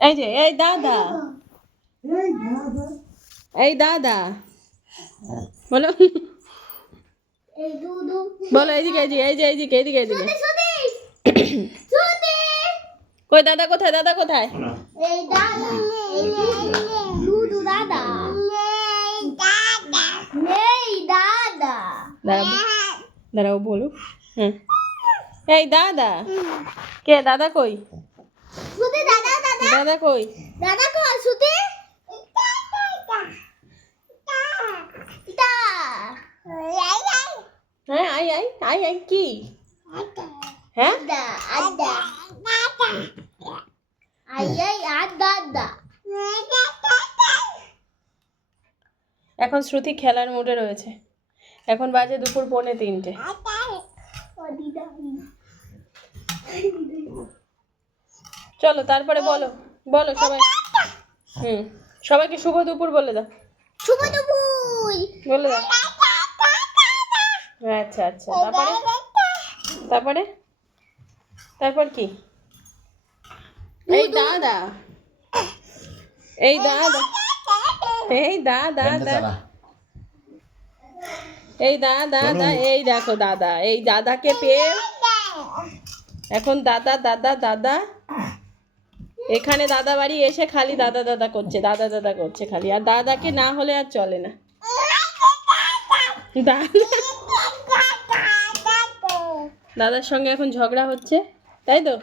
এই যে এই দাদা, এই দাদা বলো, বলো এইদিকে, এইদিকে এইদিকে এইদিকে। কই দাদা কোথায়, দাদা কোথায়? দাঁড়াও বলো। হুম, এই দাদা কে? দাদা কই? দাদা কই? হ্যাঁ আই আই আই আই কি? হ্যাঁ এখন শ্রুতি খেলার মুডে রয়েছে। এখন বাজে দুপুর 2:45। চলো তারপরে বলো, বলো সবাই। সবাইকে শুভ দুপুর বলে দাও। শুভ দুপুর বলে দাও। আচ্ছা আচ্ছা, তারপরে তারপরে তারপর কি? এই দাদা, এই দাদা, এই দাদা, এই দাদা, এই দেখো দাদা, এই দাদাকে পেয়ে এখন দাদা দাদা দাদা, এখানে দাদা বাড়ি এসে খালি দাদা দাদা করছে, দাদা দাদা করছে খালি। আর দাদাকে না হলে আর চলে না। দাদার সঙ্গে এখন ঝগড়া হচ্ছে, তাই তো?